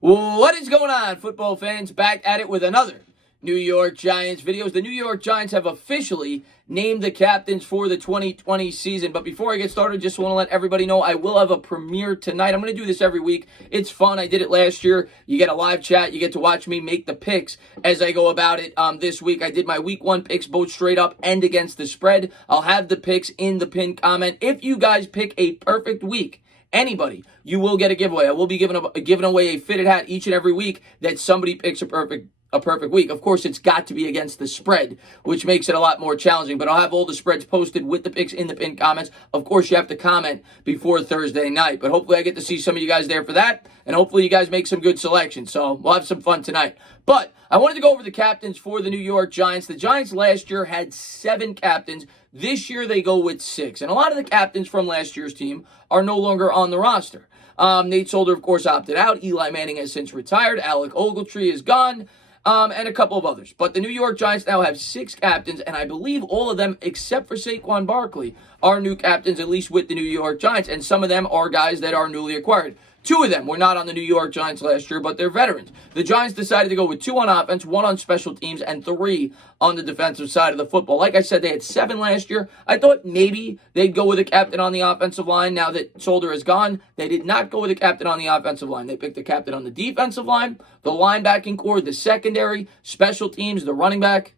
What is going on, football fans? Back at it with another New York Giants videos. The New York Giants have officially named the captains for the 2020 season. But before I get started, just want to let everybody know I will have a premiere tonight. I'm going to do this every week. It's fun. I did it last year. You get a live chat. You get to watch me make the picks as I go about it. This week, I did my week one picks both straight up and against the spread. I'll have the picks in the pinned comment. If you guys pick a perfect week, anybody, you will get a giveaway. I will be giving away a fitted hat each and every week that somebody picks a perfect week. Of course, it's got to be against the spread, which makes it a lot more challenging. But I'll have all the spreads posted with the picks in the pinned comments. Of course, you have to comment before Thursday night. But hopefully I get to see some of you guys there for that. And hopefully you guys make some good selections. So we'll have some fun tonight. But I wanted to go over the captains for the New York Giants. The Giants last year had 7 captains. This year they go with 6. And a lot of the captains from last year's team are no longer on the roster. Nate Solder, of course, opted out. Eli Manning has since retired. Alec Ogletree is gone. And a couple of others. But the New York Giants now have 6 captains, and I believe all of them, except for Saquon Barkley, are new captains, at least with the New York Giants. And some of them are guys that are newly acquired. 2 of them were not on the New York Giants last year, but they're veterans. The Giants decided to go with 2 on offense, 1 on special teams, and 3 on the defensive side of the football. Like I said, they had 7 last year. I thought maybe they'd go with a captain on the offensive line now that Solder is gone. They did not go with a captain on the offensive line. They picked a captain on the defensive line, the linebacking core, the secondary, special teams, the running back,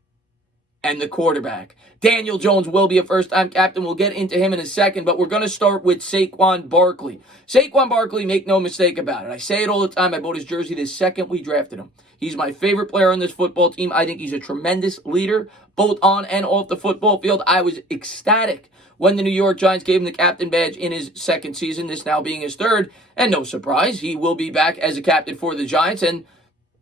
and the quarterback. Daniel Jones will be a first-time captain. We'll get into him in a second, but we're going to start with Saquon Barkley. Saquon Barkley, make no mistake about it. I say it all the time. I bought his jersey the second we drafted him. He's my favorite player on this football team. I think he's a tremendous leader, both on and off the football field. I was ecstatic when the New York Giants gave him the captain badge in his second season, this now being his third. And no surprise, he will be back as a captain for the Giants, and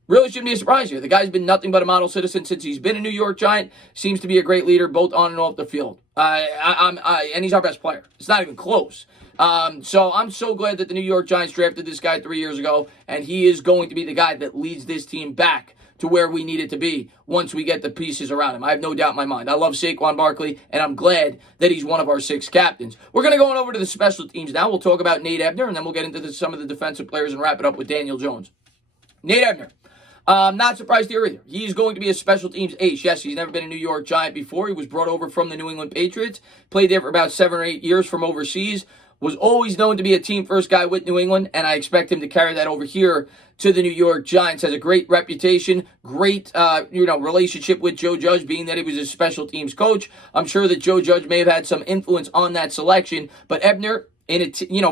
really shouldn't be a surprise here. The guy's been nothing but a model citizen since he's been a New York Giant. Seems to be a great leader both on and off the field. And he's our best player. It's not even close. So I'm so glad that the New York Giants drafted this guy 3 years ago, and he is going to be the guy that leads this team back to where we need it to be once we get the pieces around him. I have no doubt in my mind. I love Saquon Barkley, and I'm glad that he's one of our 6 captains. We're going to go on over to the special teams now. We'll talk about Nate Ebner, and then we'll get into some of the defensive players and wrap it up with Daniel Jones. Nate Ebner. Not surprised here either. He's going to be a special teams ace. Yes, he's never been a New York Giant before. He was brought over from the New England Patriots. Played there for about 7 or 8 years from overseas. Was always known to be a team-first guy with New England, and I expect him to carry that over here to the New York Giants. Has a great reputation, great relationship with Joe Judge, being that he was his special teams coach. I'm sure that Joe Judge may have had some influence on that selection, but Ebner,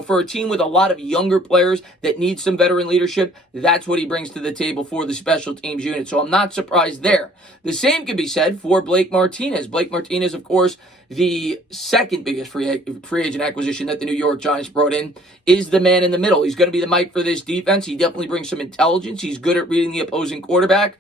for a team with a lot of younger players that need some veteran leadership, that's what he brings to the table for the special teams unit. So I'm not surprised there. The same can be said for Blake Martinez. Blake Martinez, of course, the second biggest free agent acquisition that the New York Giants brought in, is the man in the middle. He's going to be the Mike for this defense. He definitely brings some intelligence. He's good at reading the opposing quarterback.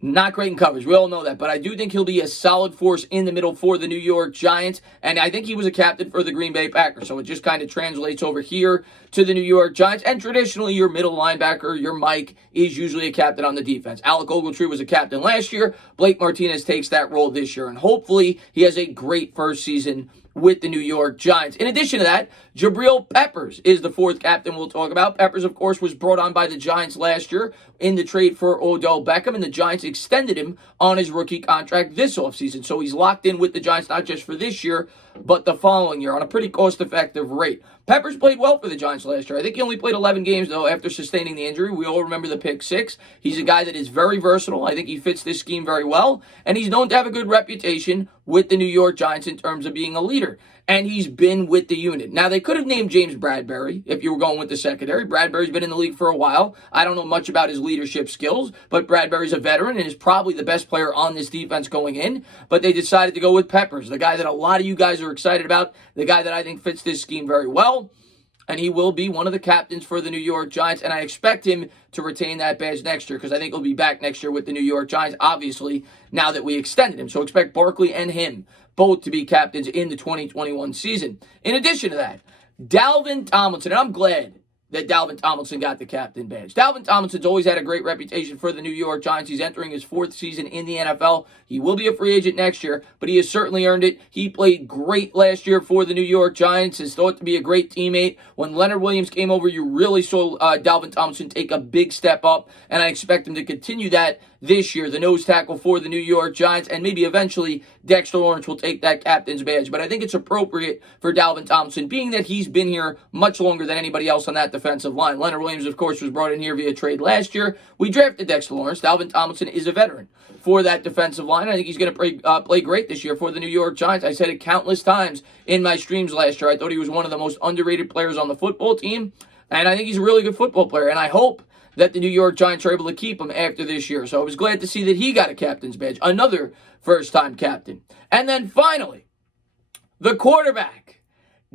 Not great in coverage. We all know that. But I do think he'll be a solid force in the middle for the New York Giants. And I think he was a captain for the Green Bay Packers. So it just kind of translates over here to the New York Giants. And traditionally, your middle linebacker, your Mike, is usually a captain on the defense. Alec Ogletree was a captain last year. Blake Martinez takes that role this year. And hopefully, he has a great first season with the New York Giants. In addition to that, Jabril Peppers is the 4th captain we'll talk about. Peppers, of course, was brought on by the Giants last year in the trade for Odell Beckham, and the Giants extended him on his rookie contract this offseason. So he's locked in with the Giants not just for this year, but the following year on a pretty cost-effective rate. Peppers played well for the Giants last year. I think he only played 11 games, though, after sustaining the injury. We all remember the pick 6. He's a guy that is very versatile. I think he fits this scheme very well, and he's known to have a good reputation with the New York Giants in terms of being a leader. And he's been with the unit. Now, they could have named James Bradberry if you were going with the secondary. Bradberry's been in the league for a while. I don't know much about his leadership skills, but Bradberry's a veteran and is probably the best player on this defense going in. But they decided to go with Peppers, the guy that a lot of you guys are excited about, the guy that I think fits this scheme very well. And he will be one of the captains for the New York Giants. And I expect him to retain that badge next year because I think he'll be back next year with the New York Giants, obviously, now that we extended him. So expect Barkley and him both to be captains in the 2021 season. In addition to that, Dalvin Tomlinson, and I'm glad that Dalvin Tomlinson got the captain badge. Dalvin Tomlinson's always had a great reputation for the New York Giants. He's entering his 4th season in the NFL. He will be a free agent next year, but he has certainly earned it. He played great last year for the New York Giants. Is thought to be a great teammate. When Leonard Williams came over, you really saw Dalvin Tomlinson take a big step up, and I expect him to continue that this year, the nose tackle for the New York Giants, and maybe eventually Dexter Lawrence will take that captain's badge. But I think it's appropriate for Dalvin Tomlinson, being that he's been here much longer than anybody else on that defensive line. Leonard Williams, of course, was brought in here via trade last year. We drafted Dexter Lawrence. Dalvin Tomlinson is a veteran for that defensive line. I think he's going to play great this year for the New York Giants. I said it countless times in my streams last year. I thought he was one of the most underrated players on the football team, and I think he's a really good football player, and I hope that the New York Giants are able to keep him after this year. So I was glad to see that he got a captain's badge, another first-time captain. And then finally, the quarterback,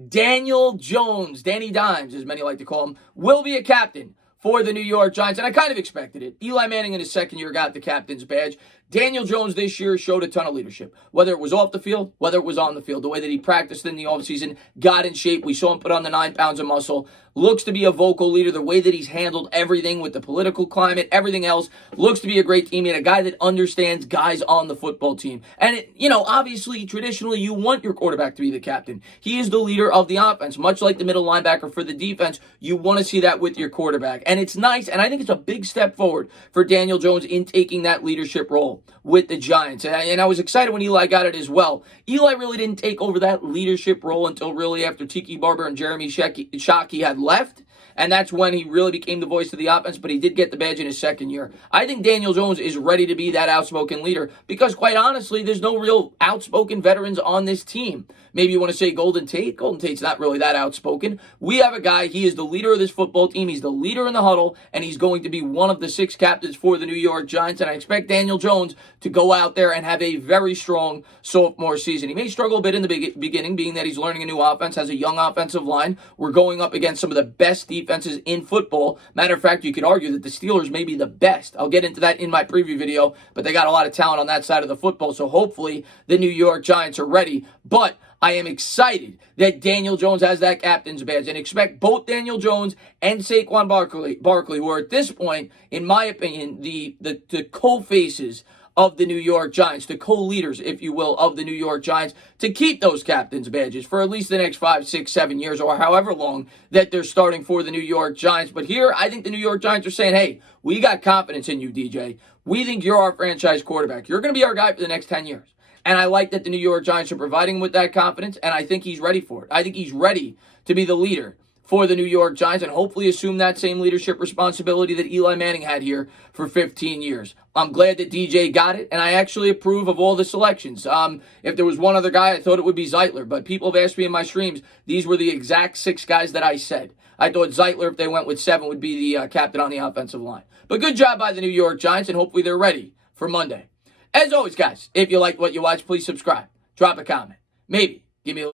Daniel Jones, Danny Dimes, as many like to call him, will be a captain for the New York Giants, and I kind of expected it. Eli Manning in his second year got the captain's badge. Daniel Jones this year showed a ton of leadership, whether it was off the field, whether it was on the field. The way that he practiced in the offseason, got in shape. We saw him put on the 9 pounds of muscle. Looks to be a vocal leader. The way that he's handled everything with the political climate, everything else, looks to be a great teammate, a guy that understands guys on the football team. And, obviously, traditionally, you want your quarterback to be the captain. He is the leader of the offense. Much like the middle linebacker for the defense, you want to see that with your quarterback. And it's nice, and I think it's a big step forward for Daniel Jones in taking that leadership role with the Giants. And I was excited when Eli got it as well. Eli really didn't take over that leadership role until really after Tiki Barber and Jeremy Shockey had left. And that's when he really became the voice of the offense, but he did get the badge in his second year. I think Daniel Jones is ready to be that outspoken leader because, quite honestly, there's no real outspoken veterans on this team. Maybe you want to say Golden Tate. Golden Tate's not really that outspoken. We have a guy, he is the leader of this football team. He's the leader in the huddle, and he's going to be one of the 6 captains for the New York Giants. And I expect Daniel Jones to go out there and have a very strong sophomore season. He may struggle a bit in the beginning, being that he's learning a new offense, has a young offensive line. We're going up against some of the best defenses in football. Matter of fact, you could argue that the Steelers may be the best. I'll get into that in my preview video, but they got a lot of talent on that side of the football, so hopefully the New York Giants are ready. But I am excited that Daniel Jones has that captain's badge, and expect both Daniel Jones and Saquon Barkley, who are at this point, in my opinion, the co-faces of the New York Giants, the co-leaders, if you will, of the New York Giants, to keep those captain's badges for at least the next 5, 6, 7 years, or however long that they're starting for the New York Giants. But here, I think the New York Giants are saying, hey, we got confidence in you, DJ. We think you're our franchise quarterback. You're going to be our guy for the next 10 years. And I like that the New York Giants are providing him with that confidence, and I think he's ready for it. I think he's ready to be the leader for the New York Giants and hopefully assume that same leadership responsibility that Eli Manning had here for 15 years. I'm glad that DJ got it, and I actually approve of all the selections. If there was one other guy, I thought it would be Zeitler, but people have asked me in my streams, these were the exact 6 guys that I said. I thought Zeitler, if they went with 7, would be the captain on the offensive line. But good job by the New York Giants, and hopefully they're ready for Monday. As always, guys, if you liked what you watched, please subscribe. Drop a comment. Maybe give me a